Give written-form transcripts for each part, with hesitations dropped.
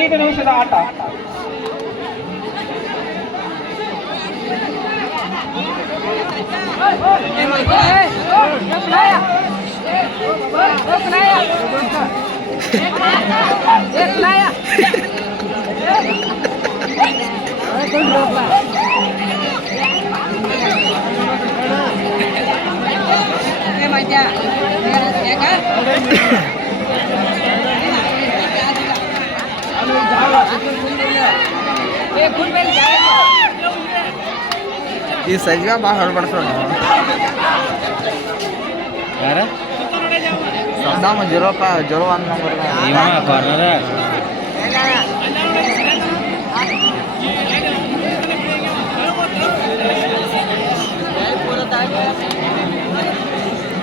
5 ನಿಮಿಷದ ಆಟ. ಈ ಸಜ್ಜಾ ಭಾಳ ಹೊರಬಡ್ಸೋಣ ಯಾರ ಸದ್ದಾಮ 01 ನಂಬರ್ ಕಾರ್ನರ್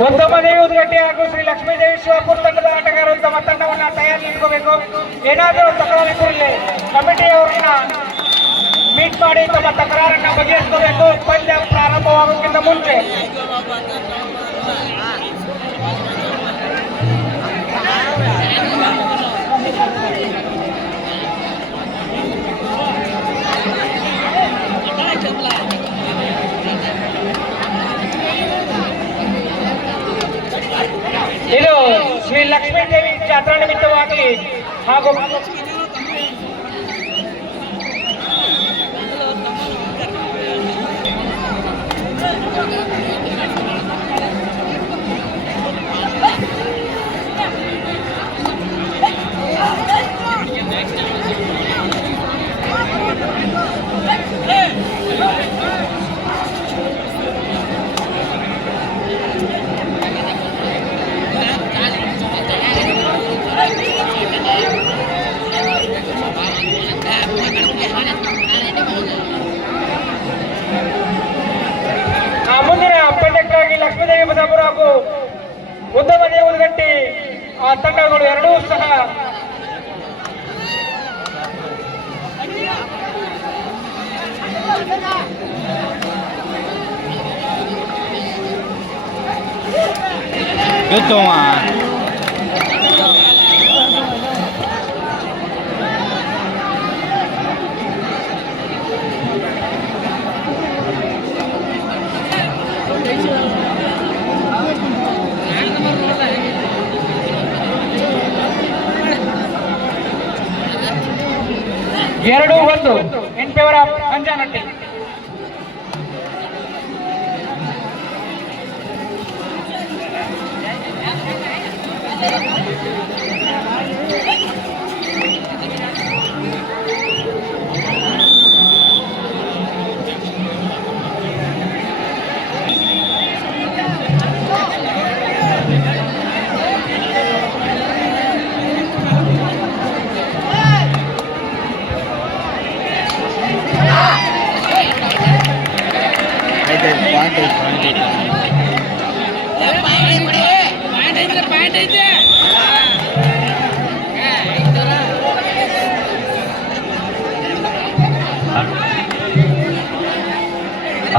ಉತ್ತಮದೇವಿ ಉದ್ಗಟ್ಟಿ ಹಾಗೂ ಶ್ರೀ ಲಕ್ಷ್ಮೀದೇವಿ ಶಿವಪುರ ತಂಡದ ಆಟಗಾರರು ತಮ್ಮ ತಂಡವನ್ನು ತಯಾರಿ ಇಟ್ಕೋಬೇಕು. ಏನಾದರೂ ತಕರಾರಿದ್ದಲ್ಲಿ ಕಮಿಟಿಯವರನ್ನ ಮೀಟ್ ಮಾಡಿ ತಮ್ಮ ತಕರಾರನ್ನ ಬಗೆಹರಿಸಬೇಕು. ಪಂದ್ಯ ಪ್ರಾರಂಭವಾಗೋಕ್ಕಿಂತ ಮುಂಚೆ ಇದು ಶ್ರೀ ಲಕ್ಷ್ಮೀದೇವಿ ಜಾತ್ರಾ ನಿಮಿತ್ತವಾಗಿ ಹಾಗೂ ಮುಂದಿನ ಪಂದ್ಯಕ್ಕಾಗಿ ಲಕ್ಷ್ಮೀದೇವಿ ಬಸಾಪುರ ಹಾಗೂ ಉದ್ದಮದೇವಿ ಉದ್ಗಟ್ಟಿ ಆ ತಂಡಗಳು ಎರಡೂ ಸಹ ಎರಡು ಒಂದು ಇನ್ ಫೇವರ್ ಆಫ್ ಅಂಜಾನಟ್ಟಿ.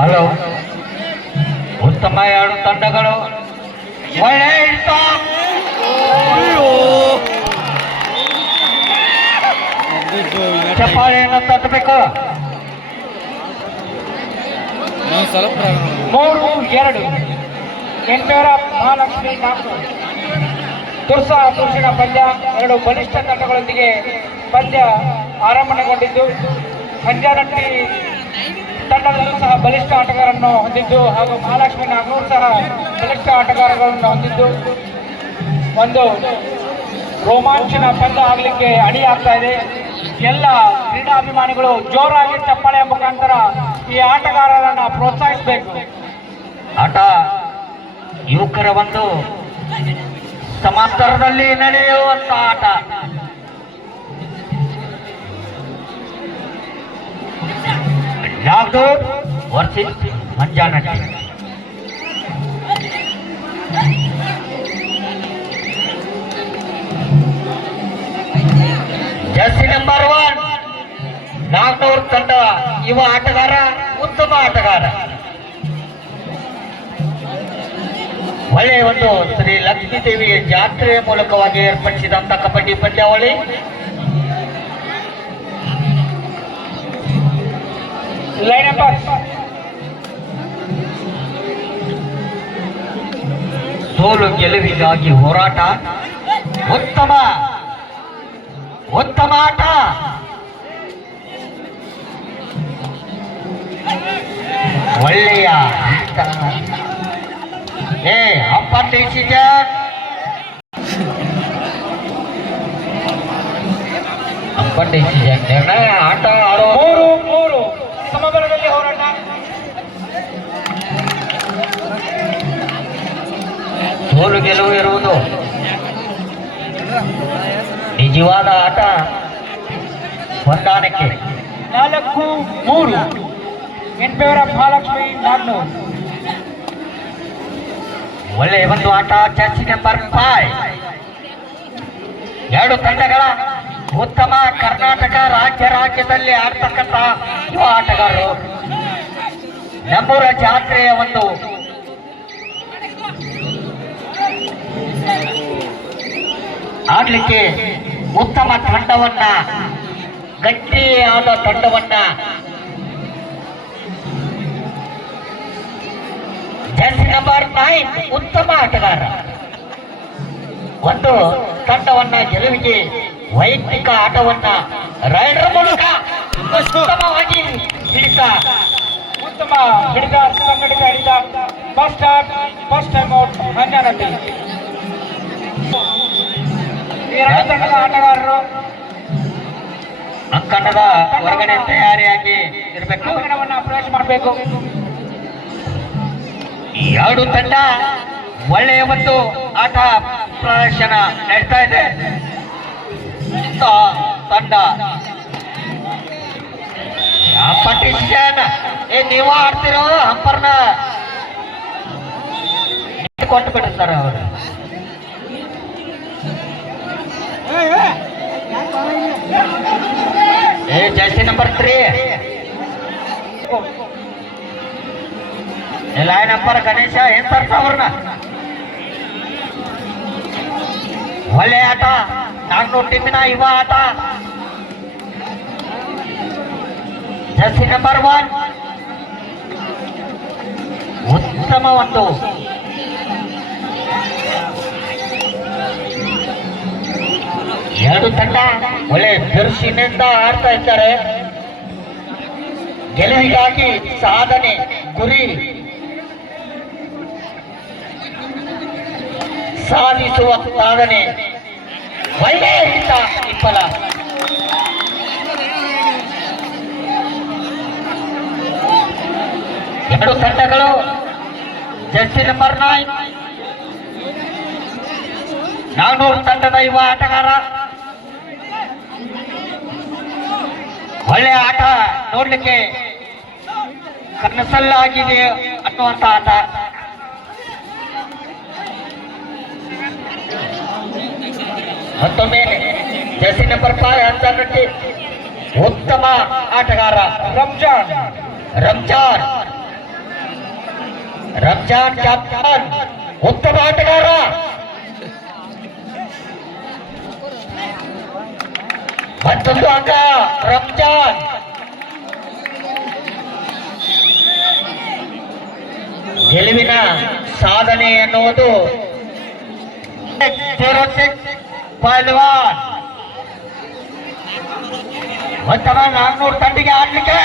ಹಲೋ, ಉತ್ತಮ ಎರಡು ತಂಡಗಳು ಚಪ್ಪಾಳೆಯನ್ನು ತಟ್ಟಬೇಕು. 3-2 ಇನ್ ಫೇವರ್ ಆಫ್ ಮಹಾಲಕ್ಷ್ಮಿ ನಾಗ್ನೂರ್. ತುರ್ಸಿನ ಪಂದ್ಯ. ಎರಡು ಬಲಿಷ್ಠ ತಂಡಗಳೊಂದಿಗೆ ಪಂದ್ಯ ಆರಂಭಗೊಂಡಿದ್ದು, ಅಂಜಾನಟ್ಟಿ ತಂಡದಲ್ಲೂ ಸಹ ಬಲಿಷ್ಠ ಆಟಗಾರರನ್ನು ಹೊಂದಿದ್ದು ಹಾಗೂ ಮಹಾಲಕ್ಷ್ಮಿ ನಾಗ್ನೂರ್ ಸಹ ಬಲಿಷ್ಠ ಆಟಗಾರಗಳನ್ನು ಹೊಂದಿದ್ದು ಒಂದು ರೋಮಾಂಚನ ಪಂದ್ಯ ಆಗಲಿಕ್ಕೆ ಅಣಿಯಾಗ್ತಾ ಇದೆ. ಎಲ್ಲ ಕ್ರೀಡಾಭಿಮಾನಿಗಳು ಜೋರಾಗಿ ಚಪ್ಪಾಳೆಯ ಮುಖಾಂತರ ಈ ಆಟಗಾರರನ್ನು ಪ್ರೋತ್ಸಾಹಿಸಬೇಕು. ಆಟ ಯುವಕರ ಒಂದು ಸಮಾಂತರದಲ್ಲಿ ನಡೆಯುವಂತ ಆಟ. Nagnur versus ಅಂಜಾನಟ್ಟಿ. Jersey number 1 Nagnur ತಂಡ. ಯುವ ಆಟಗಾರ, ಉತ್ತಮ ಆಟಗಾರ. ಒಳ್ಳೆಯ ಒಂದು ಶ್ರೀ ಲಕ್ಷ್ಮೀದೇವಿಯ ಜಾತ್ರೆಯ ಮೂಲಕವಾಗಿ ಏರ್ಪಡಿಸಿದಂತ ಕಬಡ್ಡಿ ಪಂದ್ಯಾವಳಿ. ಲೈನ್ ನಂಬರ್ ಸೋಲು ಗೆಲುವಿಗಾಗಿ ಹೋರಾಟ, ಉತ್ತಮ ಉತ್ತಮ ಆಟ. ಒಳ್ಳೆಯ ಅಪ್ಪ ಡಿಸಿಷನ್, ಅಪ್ಪ ಡಿಸಿಷನ್ ನಿರ್ಣಯ. ಆಟ ಆಡೋ ಮೂರು ಸಮಬಲದಲ್ಲಿ ಹೋರಾಟ. ಸೋಲು ಗೆಲುವು ಇರುವುದು ನಿಜವಾದ ಆಟ ಹೊಂದಾಣಿಕೆ. 4-3 ಇನ್ ಫೇವರ್ ಆಫ್ ಮಹಾಲಕ್ಷ್ಮಿ ನಾಗ್ನೂರ್. ಒಳ್ಳೆಯ ಒಂದು ಆಟ. Jersey number 5. ಎರಡು ತಂಡಗಳ ಉತ್ತಮ ಕರ್ನಾಟಕ ರಾಜ್ಯದಲ್ಲಿ ಆಡ್ತಕ್ಕಂಥ ಯುವ ಆಟಗಾರರು. ನಮ್ಮೂರ ಜಾತ್ರೆಯ ಒಂದು ಆಡ್ಲಿಕ್ಕೆ ಉತ್ತಮ ತಂಡವನ್ನ, ಗಟ್ಟಿಯಾದ ತಂಡವನ್ನ ಜರ್ಸಿ ನಂಬರ್ 9 ಉತ್ತಮ ಆಟಗಾರ ಒಂದು ತಂಡವನ್ನ ಗೆಲುವಿಗೆ ವೈಯಕ್ತಿಕ ಆಟವನ್ನ ರೈಡರ್ ಮೂಲಕ ಉತ್ತಮವಾಗಿ ಹಿಡಿತ, ಉತ್ತಮ ಹಿಡಿತ, ಸಂಘಟಿತ ಹಿಡಿತ. First time out Anjanahalli. ಎರಡು ತಂಡದ ಆಟಗಾರರು ಅಂಕಣದ ಹೊರಗಡೆ ತಯಾರಿಯಾಗಿ ಇರಬೇಕು. ಅಂಕಣವನ್ನ ಪ್ರವೇಶ ಮಾಡಬೇಕು. ಈ ಎರಡು ತಂಡ ಒಳ್ಳೆಯ ಒಂದು ಆಟ ಪ್ರದರ್ಶನ ನಡೆಸ್ತಾ ಇದೆ. ತಂಡ ಪಟಿಷನ್ ನೀವು ಆಡ್ತಿರೋ ಹಂಪರ್ನ ಕೊಟ್ಟು ಬಿಡುತ್ತಾರೆ ಅವರು. Jersey number 3 line number Ganesha ಏನ್ ತರ್ಸ ಅವ್ರನ್ನ. ಒಳ್ಳೆ ಆಟ, ನಾಗ್ನೂರ್ ಟೀಮಿನ ಯುವ ಆಟ. ಜರ್ಸಿ ನಂಬರ್ 1 ಉತ್ತಮ ಒಂದು ಎರಡು ತಂಡ ಒಳ್ಳೆ ಬಿರುಸಿನಿಂದ ಆಡ್ತಾ ಇದ್ದಾರೆ. ಗೆಲುವಿಗಾಗಿ ಸಾಧನೆ ಗುರಿ ಸಾಧಿಸುವ ಸಾಧನೆ. ಒಳ್ಳೆಯ ಹಿಡಿತ ವಿಫಲ. ಎರಡು ತಂಡಗಳು ಜರ್ಸಿ ನಂಬರ್ 9 ನಾಗ್ನೂರ್ ತಂಡದ ಯುವ ಆಟಗಾರ. ಒಳ್ಳೆಯ ಆಟ, ನೋಡ್ಲಿಕ್ಕೆ ಕನಸಲ್ಲಾಗಿದೆ ಅನ್ನುವಂತ ಆಟ. ಮತ್ತೊಮ್ಮೆ ಜರ್ಸಿ ನಂಬರ್ 5 ಅಂಜನಹಳ್ಳಿ ಉತ್ತಮ ಆಟಗಾರ ರಂಜಾನ್ ಕ್ಯಾಪ್ಟನ್, ಉತ್ತಮ ಆಟಗಾರ. ಮತ್ತೊಂದು ಅಂಕ ರಂಜಾನ್. ಗೆಲುವಿನ ಸಾಧನೆ ಎನ್ನುವುದು ಪಹಲ್ವಾನ್ ಉತ್ತಮ ನಾಗ್ನೂರ್ ತಂಡಿಗೆ ಆಡ್ಲಿಕ್ಕೆ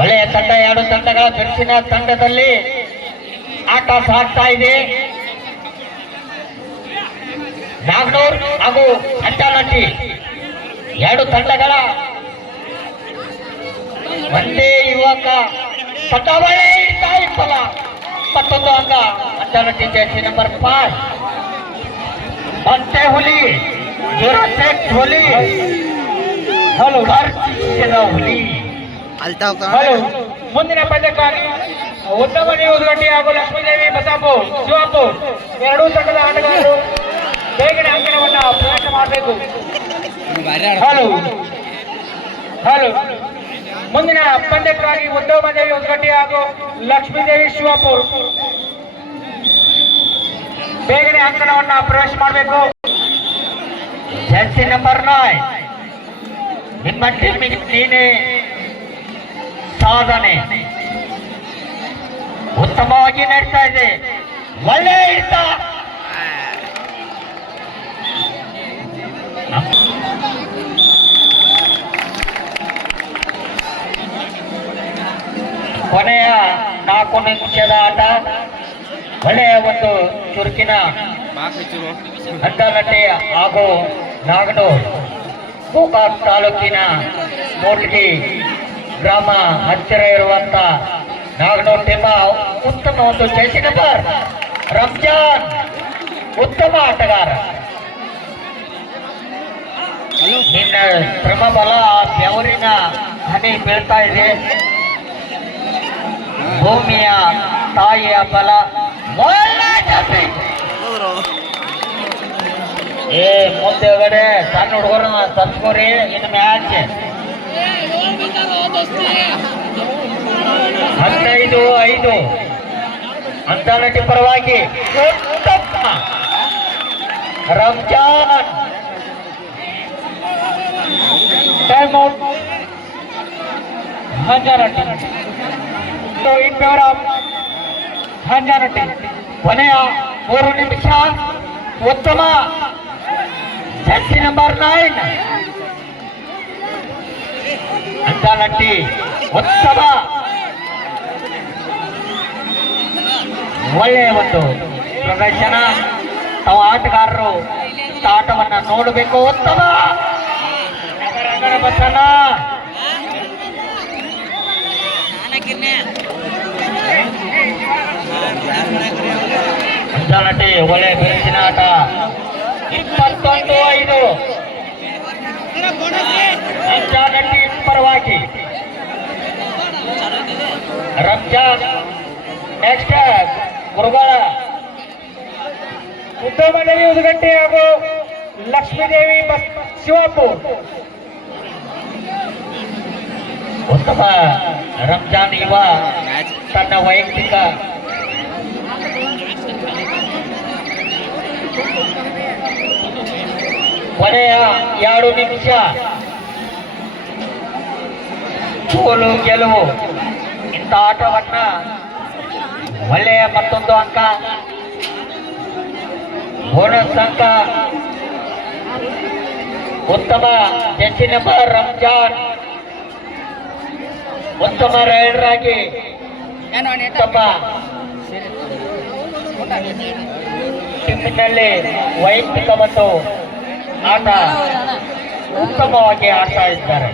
ಒಳ್ಳೆಯ ತಂಡ. ಎರಡು ತಂಡಗಳ ಬಿರುಸಿನ ತಂಡದಲ್ಲಿ ಆಟ ಸಾಗ್ತಾ ಇದೆ. ನಾಗ್ನೂರ್ ಹಾಗೂ ಅಂಜನಹಳ್ಳಿ ಎರಡು ತಂಡಗಳ ಒಂದೇ ಯುವಕ ಪಟಾವಳಿ ಫಲ. ಮತ್ತೊಂದು ಅಂಗ ಅಂಜನಹಳ್ಳಿ ಜರ್ಸಿ ನಂಬರ್ 5 ಮತ್ತೆ ಹುಲಿ ಹುಲಿ ಹುಲಿ. ಹಲೋ, ಮುಂದಿನ ಪಂದ್ಯಕ್ಕಾಗಿ ಉತ್ತಮನಿ ಉದ್ಗಟ್ಟಿ ಹಾಗೂ ಲಕ್ಷ್ಮೀದೇವಿ ಬಸಾಪು ಶಿವಪ್ಪು ಎರಡೂ ತಂಡದ ಆಟಗಾರರು ಬೇಗನೆ ಅಂಕಣವನ್ನ ಪ್ರವೇಶ ಮಾಡಬೇಕು. ಹಲೋ ಮುಂದಿನ ಪಂದ್ಯಕ್ಕಾಗಿ ಉದ್ದವದೇವಿ ಉದ್ಗಟ್ಟಿ ಹಾಗೂ ಲಕ್ಷ್ಮೀದೇವಿ ಶಿವಾಪುರ್ ಬೇಗನೆ ಅಂಕಣವನ್ನ ಪ್ರವೇಶ ಮಾಡಬೇಕು. ಜರ್ಸಿ ನಂಬರ್ 9 ನಿಮ್ಮ ಟೀಮಿಗೆ ನೀನೇ ಸಾಧನೆ ಉತ್ತಮವಾಗಿ ನಡೀತಾ ಇದೆ. ಒಳ್ಳೆ ಹಿಡಿತ. ಕೊನೆಯ 4 ನಿಮಿಷದ ಆಟ. ಒಳ್ಳೆಯ ಒಂದು ಚುರುಕಿನ ಅಂಟಲಟ್ಟೆ ಹಾಗೂ ನಾಗನೂರ್ ಗೋಕಾಕ್ ತಾಲೂಕಿನ ಮೂಡ್ಗಿ ಗ್ರಾಮ ಹತ್ತಿರ ಇರುವಂತ ನಾಗನೂರ್ ಟೀಮ ಉತ್ತಮ ಒಂದು ಜೈಸಿ ನಂಬರ್ ರಂಜಾನ್ ಉತ್ತಮ ಆಟಗಾರ. ನಿನ್ನ ಶ್ರಮ ಬಲ ಬೆವರಿನ ಹನಿ ಬೀಳ್ತಾ ಇದೆ. ಭೂಮಿಯ ತಾಯಿಯ ಬಲ. ಒಳ್ಳೆ ಜಂಪಿ. ಏ ಮುಂದೆಗಡೆ ಸಣ್ಣ ಹುಡುಗರು ತರ್ಸ್ಕೋರಿ. ಇನ್ನು ಮ್ಯಾಚ್ 15-5 ಅಂತಾನಟಿ ಪರವಾಗಿ ಉತ್ತಮ ರಂಜಾನ್. Time out Hanjaratti in favour of Hanjaratti. ಕೊನೆಯ 3 ನಿಮಿಷ. ಉತ್ತಮ ಜರ್ಸಿ ನಂಬರ್ 9 ಅಂತಾನಟ್ಟಿ ಉತ್ತಮ ಒಳ್ಳೆಯ ಒಂದು ಪ್ರದರ್ಶನ. ತಾವು ಆಟಗಾರರು ಆಟವನ್ನ ನೋಡಬೇಕು. ಉತ್ತಮ ಬಸಣ್ಣ ಅಂತಾನಟ್ಟಿ ಒಳ್ಳೆಯ ಬಿರುಸಿನ ಆಟ. 21-5 ಅಂತಾನಟ್ಟಿ ಪರವಾಗಿ ರಂಜಾನ್. ನೆಕ್ಸ್ಟ್ ಗುರುಗಳ ಉದ್ದವದೇವಿ ಉದ್ಗಟ್ಟಿ ಹಾಗೂ ಲಕ್ಷ್ಮೀದೇವಿ ಶಿವಾಪುರ್. ಉತ್ತಮ ರಂಜಾನ್ ಯುವ ತನ್ನ ವೈಯಕ್ತಿಕ ಕೊನೆಯ 2 ನಿಮಿಷ. ಸೋಲು ಗೆಲುವು ಇಂಥ ಆಟವನ್ನ ಒಳ್ಳೆಯ ಮತ್ತೊಂದು ಅಂಕ ಬೋನಸ್ ಅಂಕ. ಉತ್ತಮ ಜೆಸಿ ನಂಬರ್ ರಂಜಾನ್ ಉತ್ತಮ ರೈಡರ್ ಆಗಿ ಉತ್ತಮ ಟೀಮಿನಲ್ಲಿ ವೈಯಕ್ತಿಕ ಮತ್ತು ಆಟ ಉತ್ತಮವಾಗಿ ಆಡ್ತಾ ಇದ್ದಾರೆ.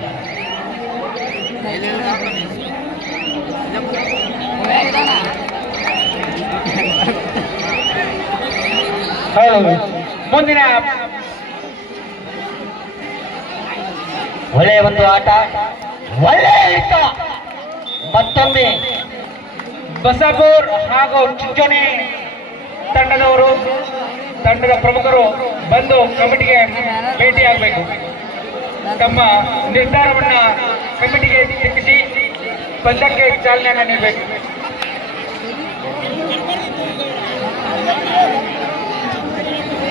ಮುಂದಿನ ಒಳ್ಳೆಯ ಒಂದು ಆಟ. ಒಳ್ಳೆಯ ಹಿಡಿತ. ಮತ್ತೊಮ್ಮೆ ಬಸಾಪುರ್ ಹಾಗೂ ಚಿಂಚೋಣಿ ತಂಡದವರು ತಂಡದ ಪ್ರಮುಖರು ಬಂದು ಕಮಿಟಿಗೆ ಭೇಟಿಯಾಗಬೇಕು. ತಮ್ಮ ನಿರ್ಧಾರವನ್ನ ಕಮಿಟಿಗೆ ತಿಳಿಸಿ ಪಂದ್ಯಕ್ಕೆ ಚಾಲನೆಯನ್ನು ನೀಡಬೇಕು.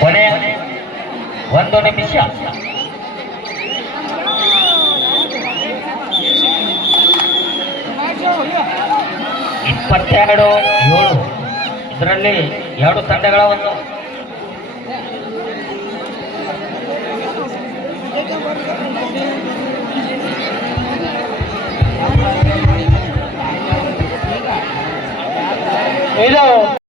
ಕೊನೆಯ 1 ನಿಮಿಷ. ಇಪ್ಪತ್ತೆರಡು 7 ಇದರಲ್ಲಿ 2 ತಂಡಗಳ ಒಂದು ಇದು